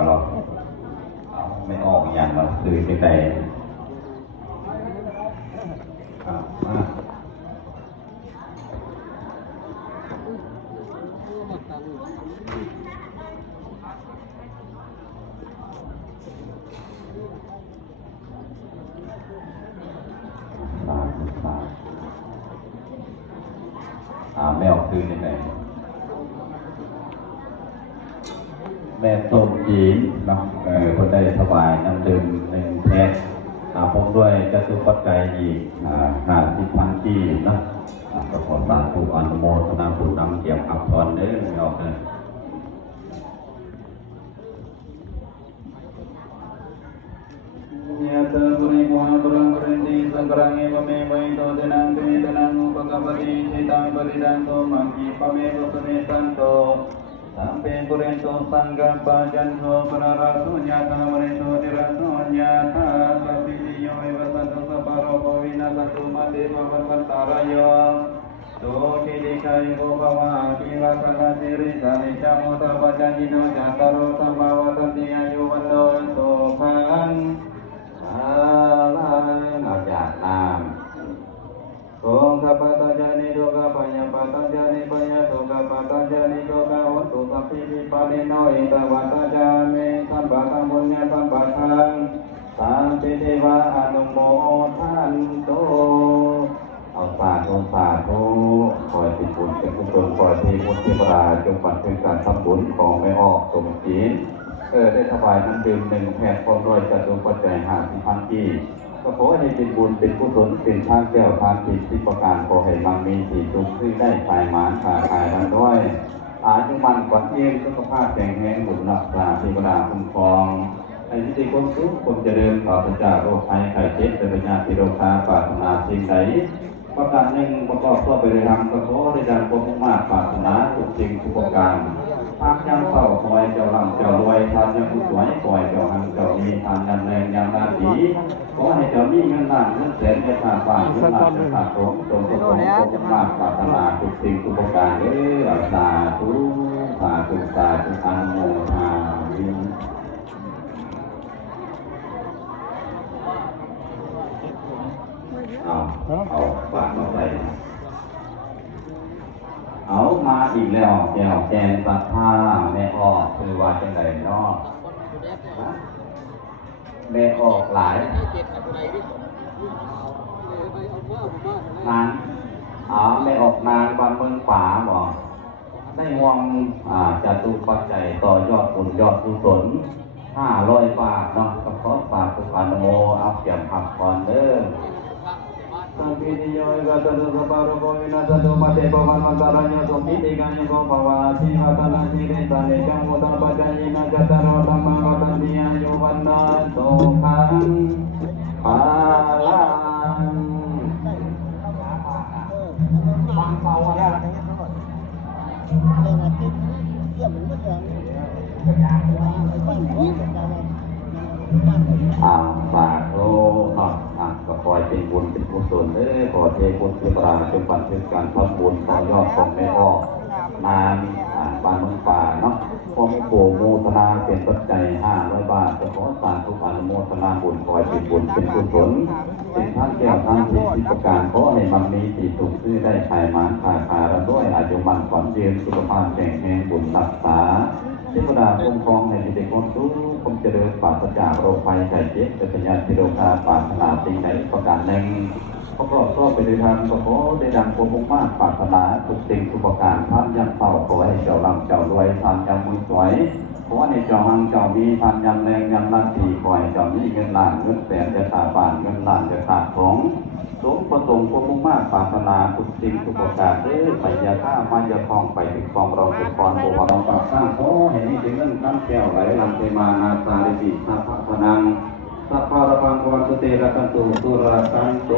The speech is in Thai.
ก็เราไม่ออกอย่างเราคือไปแต่ไม่ออกคือยังไงแม่ส้มจีนนะคนได้ถวายน้ำดื่มหนึ่งแพ็คผมด้วยจะสุปัจจัยอีก50,000 กีบนะก็ขอสาธุอนุโมทนาบุญนำเกี่ยวกับพรเด้อไม่ออกเลยยะตะปุริโมหะปุรังปุรินติสังฆรังเอวเมวัยโตเตนังเตเตนังอุปกปติจิตังปริดันโตมังคีปะเมตุสเนตันโตสัมเปปุเรนโตสังฆปัจจันโตปนาราสุญญาตามเรโตนิราสุญญาตาสัพพิติโยเอวสันตุสัพพะโรโควินาศตุมาเตภวันวันตารายโยโตทิติกายโกภวะภิวะสังสิริสานิจังมุตตะปัจจันติโนจัตตารโอสัมมาวัฏติอายุวันโนสุขังอาจารย์นามโกกัปปะตจานิโดกะปัญญาปัตจานิปัญญาโตกะปัตจานิโดกะโหตุสัพพิวิปานิโนอิตวัตจามิสัมปะตังบุญญาสัมปะทังสัมปิเทวะอนุโมทันโตเอาสาธุสาธุขอให้เป็นบุญเป็นกุศลขอให้พุทธิบราจงบันทึกการทำบุญของไม่ออกสมจีนได้ถวายน้ำดื่ม1 แพ็คพร้อมด้วยจตุปัจจัย50,000 กีบก็ขอให้เป็นบุญเป็นกุศลเป็นทางแก้วทางจิตที่ประการขอให้มันมีที่ทุกข์ที่ได้ขายหมานขาขายมันด้วยอายุมันกว่าเที่ยงสุขภาพแข็งแรงบุญรักษาเทวดาคุ้มครองให้ที่ดีความสุขความเจริญปราศจากโรคภัยไข้เจ็บเป็นปัญญาที่โรคาปรารถนาสิ่งใดประการหนึ่งประกอบตัวไปในธรรมก็ขอได้ดังความมุ่งมั่นปรารถนาทุกสิ่งทุกประการทานยังเศร้าคอยเจ้าลำเจ้ารวยทานยังผู้สวยคอยเจ้าหันเจ้ามีทานยังแรงยังนาดีขอให้เจ้ามีเงินล้านเงินแสนเงินล้านบาทเงินล้านจะขาดผมจงประสบความมุ่งมั่นปรารถนาทุกสิ่งทุกประการสาธุสาธุสาธุอนุโมทนาเอาฝากมาใส่เอามาอีกแล้วแก้วแกงตัดผ้าแม่ออกคือว่าจังไดเนาะแม่ออกหลายนานแม่ออกนานวันเมืองป่าบอกได้ห่วงจตุปัจจัยต่อยอดบุญยอดกุศล500 บาทเนาะก็ขอฝากทุกอนุโมเอาเกี่ยมทำก่อนเด้อสัมปิติโยเอวะสันตุสัพพะโรโควินาศตุมาเตภวันวันตารายโยสุขิติกายโกภวะภิวะสังสิริสานิจังมุตตะปัจจายิโนจัตตารโอธัมมาวัฏติอายุวันโนสุขังภาลังฟังเบาอะไรล่ะสาธุก็คอยเป็นบุญเป็นกุศลขอเทพุทธปราจงบันทึกการทำบุญต่อยอดของแม่ออกนานบ้านเมืองป่าเนาะพอมีโปรโมทนาเป็นปัจจัย500 บาทจะขอสาธุอนุโมทนาบุญคอยเป็นบุญเป็นกุศลเป็นท่านแก้วท่านที่ประการขอให้มันมีที่สุขที่ได้ขายหมานขาเราด้วยอายุมันขวัญยืนสุขภาพแข็งแรงบุญรักษาเทวดาคุ้มครองในที่ได้ความสุขความเจริญปราศจากโรคภัยไข้เจ็บเป็นปัญญาที่โลกาปรารถนาสิ่งใดประการหนึ่งประกอบตัวไปด้วยธรรมก็ขอได้ดังความมุ่งมั่นปรารถนาทุกสิ่งทุกประการท่านยังเฝ้าขอให้เจ้าลำเจ้ารวยท่านยังมือสวยขอให้เจ้าหังเจ้ามีท่านยังแรงยังรันตีคอยเจ้ามีเงินล้านเงินแสนจะขาดบ้านเงินล้านจะขาดของสมประสงค์ความมุ่งมั่นปรารถนาทุกสิ่งทุกประการไปยาฆ่ามายาทองไปถึงกองเราทุกคนโบราณเราปราบสร้างขอให้มีถึงเงินน้ำแก้วไหลลังเทมานาสาริบิสัพพะนังสัพพะระพังวันตุเตระกันตุสุรากันโต